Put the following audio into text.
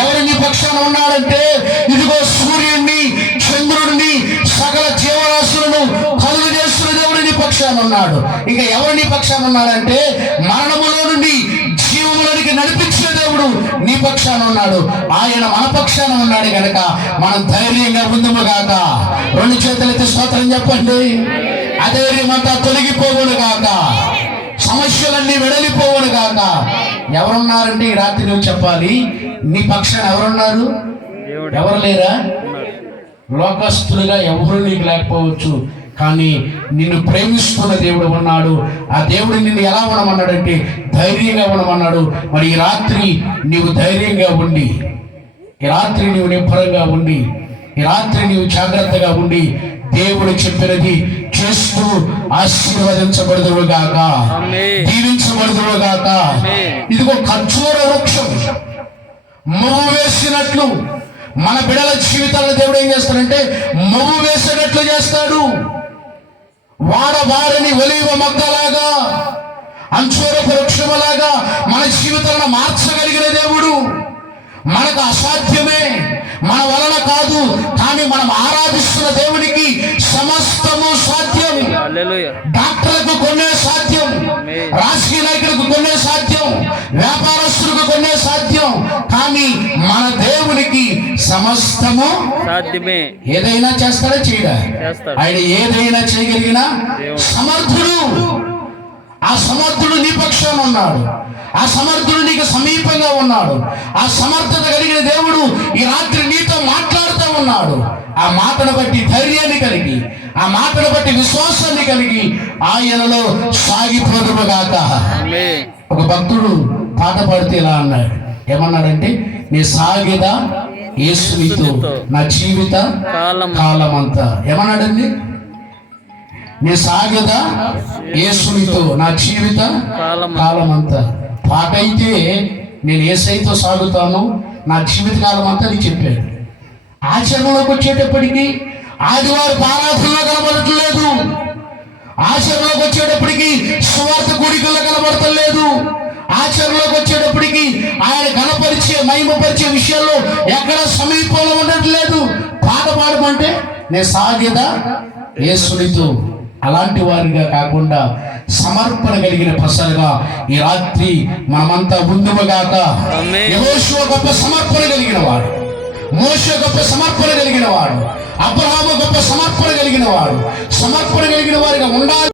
ఎవరు నీ పక్షాన ఉన్నాడంటే ఇదిగో సూర్యుడిని, చంద్రుడిని, సకల జీవరాశులను కలుగు చేస్తున్న దేవుడు నీ పక్షాన ఉన్నాడు. ఇక ఎవరు నీ పక్షాన ఉన్నాడంటే మరణములో నుండి జీవములోనికి నడిపించిన దేవుడు నీ పక్షాన ఉన్నాడు. ఆయన మన పక్షాన ఉన్నాడు కనుక మనం ధైర్యంగా ముందుము గాక. రెండు చేతులైతే స్తోత్రం చెప్పండి. అధైర్యం అంతా తొలగిపోవును గాక, సమస్యలన్నీ వెడలిపోవును గాక. ఎవరున్నారంటే ఈ రాత్రి నువ్వు చెప్పాలి, నీ పక్షాన ఎవరున్నారు? ఎవరు లేరా? లోకస్తులుగా ఎవరు నీకు లేకపోవచ్చు, కానీ నిన్ను ప్రేమిస్తున్న దేవుడు ఉన్నాడు. ఆ దేవుడు నిన్ను ఎలా ఉండమన్నాడంటే ధైర్యంగా ఉండమన్నాడు. మరి ఈ రాత్రి నీవు ధైర్యంగా ఉండి, ఈ రాత్రి నీవు నిబ్బరంగా ఉండి, ఈ రాత్రి నీవు జాగ్రత్తగా ఉండి దేవుడు చెప్పినది చేస్తూ ఆశీర్వదించబడుదువుగాక, దీవించబడుదువుగాక. ఇదిగో ఖర్జూర వృక్షం మొవ్వు వేసినట్లు మన బిడ్డల జీవితాలను దేవుడు ఏం చేస్తాడంటే మొవ్వు వేసేటట్లు చేస్తాడు. వాడబారని ఒలీవ మొక్కలాగా, అంచూరపు వృక్షములాగా మన జీవితాలను మార్చగలిగిన దేవుడు. మనకు అసాధ్యమే, మన వలన కాదు, కానీ మనం ఆరాధిస్తున్న దేవునికి సమస్తము సాధ్యం. డాక్టర్లకు కొన్నే సాధ్యం, రాజకీయ నాయకులకు కొన్నే సాధ్యం, వ్యాపారస్తులకు కొన్నే సాధ్యం, కానీ మన దేవునికి సమస్తము సాధ్యమే. ఏదైనా చేస్తాడా? చేయడా? ఆయన ఏదైనా చేయగలిగిన సమర్థుడు. ఆ సమర్థుడు నీ పక్షాన ఉన్నాడు. ఆ సమర్థుడు నీకు సమీపంగా ఉన్నాడు. ఆ సమర్థత కలిగిన దేవుడు ఈ రాత్రి నీతో మాట్లాడుతూ ఉన్నాడు. ఆ మాటను బట్టి ధైర్యాన్ని కలిగి, ఆ మాటను బట్టి విశ్వాసాన్ని కలిగి ఆయనలో సాగిపోదురుగాక. ఒక భక్తుడు పాట పాడితే ఇలా అన్నాడు, ఏమన్నాడంటే నీ సాగిదా యేసునితో నా జీవిత కాలమంతా. ఏమన్నాడండి? నీ సాగదా యేసునితో నా జీవిత కాలమంతా. పాట అయితే నేను యేసయ్యతో సాగుతాను నా జీవిత కాలం అంతా అని చెప్పాడు. ఆచరణలోకి వచ్చేటప్పటికి ఆదివారం ఆరాధనలో కనబడట్లేదు, ఆచరణలోకి వచ్చేటప్పటికి సువార్త కూడికల్లో కనబడతలేదు, ఆచరణలోకి వచ్చేటప్పటికి ఆయన ఘనపరిచే మహిమపరిచే విషయాల్లో ఎక్కడ సమీపంలో ఉండట్లేదు. పాట పాడమంటే నేను సాగదా యేసునితో. అలాంటి వారిగా కాకుండా సమర్పణ కలిగిన ప్రజలుగా ఈ రాత్రి మనమంతా ముందుగాక. యెహోషువ గొప్ప సమర్పణ కలిగిన వాడు, మోషే గొప్ప సమర్పణ కలిగిన వాడు, అబ్రహాము గొప్ప సమర్పణ కలిగిన వాడు. సమర్పణ కలిగిన వారిగా ఉండాలి.